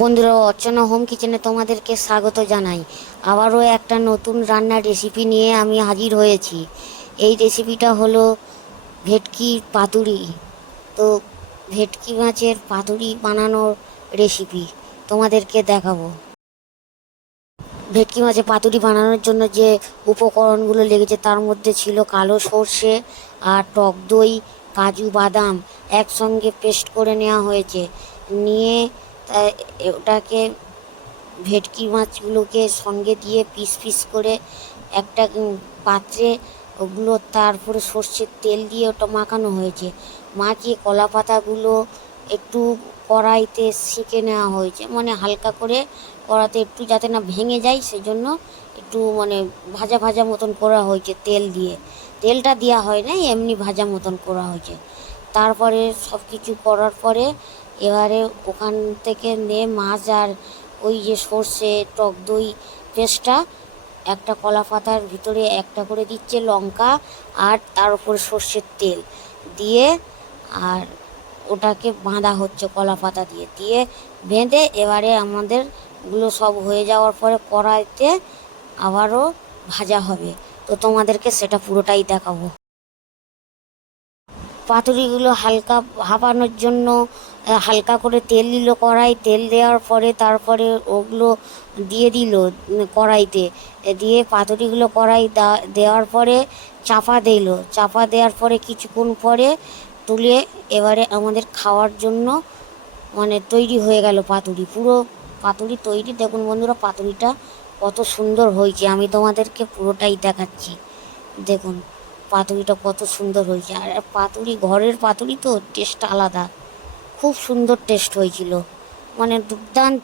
বন্ধুরা, অর্চনা হোম কিচেনে তোমাদেরকে স্বাগত জানাই। আবারও একটা নতুন রান্নার রেসিপি নিয়ে আমি হাজির হয়েছি। এই রেসিপিটা হলো ভেটকি পাতুরি। তো ভেটকি মাছের পাতুরি বানানোর রেসিপি তোমাদেরকে দেখাবো। ভেটকি মাছের পাতুরি বানানোর জন্য যে উপকরণগুলো লেগেছে তার মধ্যে ছিল কালো সর্ষে আর টক দই, কাজু বাদাম একসঙ্গে পেস্ট করে নেওয়া হয়েছে। নিয়ে ওটাকে ভেটকি মাছগুলোকে সঙ্গে দিয়ে পিস পিস করে একটা পাত্রে ওগুলো তারপরে সর্ষের তেল দিয়ে ওটা মাখানো হয়েছে। মাখিয়ে কলা পাতাগুলো একটু কড়াইতে সেঁকে নেওয়া হয়েছে, মানে হালকা করে কড়াতে একটু যাতে না ভেঙে যায় সেজন্য একটু মানে ভাজা ভাজা মতন করা হয়েছে তেল দিয়ে। তেলটা দেওয়া হয় না, এমনি ভাজা মতন করা হয়েছে। তারপরে সব কিছু করার পরে এবারে ওখান থেকে নিয়ে মাছ আর ওই যে সর্ষে টক দই পেস্টটা একটা কলা পাতার ভিতরে একটা করে দিচ্ছে, লঙ্কা আর তার উপরে সর্ষের তেল দিয়ে আর ওটাকে বাঁধা হচ্ছে কলা পাতা দিয়ে দিয়ে বেঁধে এবারে আমাদেরগুলো সব হয়ে যাওয়ার পরে কড়াইতে আবারও ভাজা হবে। তো তোমাদেরকে সেটা পুরোটাই দেখাবো। পাতুরিগুলো হালকা ভাপানোর জন্য হালকা করে তেল দিল কড়াই, তেল দেওয়ার পরে তারপরে ওগুলো দিয়ে দিল কড়াইতে, দিয়ে পাতুরিগুলো কড়াই দেওয়ার পরে চাপা দেওয়ার পরে কিছুক্ষণ পরে তুলে এবারে আমাদের খাওয়ার জন্য মানে তৈরি হয়ে গেল পাতুরি। পুরো পাতুরি তৈরি। দেখুন বন্ধুরা, পাতুরিটা কত সুন্দর হয়েছে, আমি তোমাদেরকে পুরোটাই দেখাচ্ছি। দেখুন পাতুরিটা কত সুন্দর হয়েছে। আর পাতুরি ঘরের পাতুরি তো টেস্ট আলাদা, খুব সুন্দর টেস্ট হয়েছিল, মানে দুর্দান্ত।